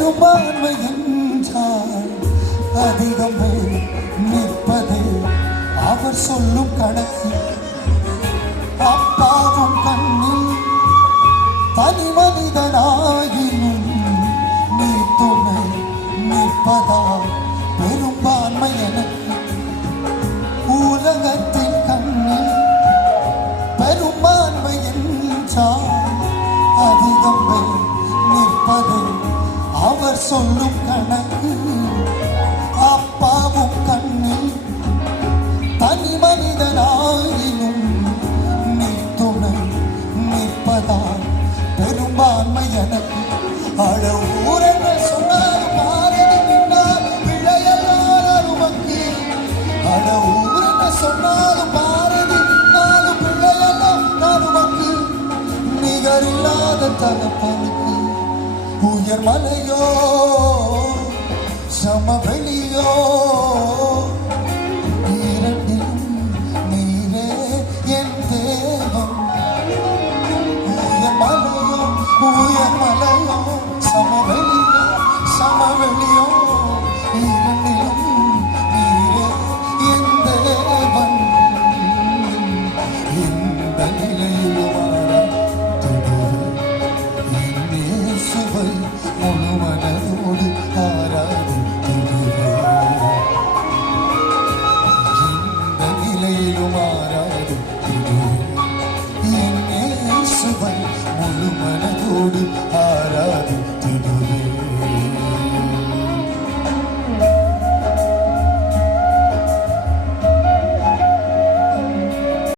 பெரும்பான்மை என்றால் அதிகம் பேர் நிற்பதே அவர் சொல்லும் கணக்கு. அப்பாவும் கண்ணில் தனி மனிதனாயினும் நீ துணை நிற்பதா பெரும்பான்மை எனக்கு. உலகத்தின் கண்ணில் பெரும்பான்மை என்றால் அதிகம் பேர் நிற்பதே அவர் சொல்லும் கணக்கு. அப்பாவும் கண்ணில் தனி மனிதனாயினும் நீ துணை நிற்பதால் பெரும்பான்மை எனக்கு. அழ ஊரென சொன்னார் பாரதி பின்னால் பிழையெல்லாம் உமக்கு. அழ ஊரென சொன்னார் பாரதி பின்னால் பிழையெல்லாம் உமக்கு. நிகரில்லாத தகப்பனுக்கு உயர் மலையோ சமவெளியோ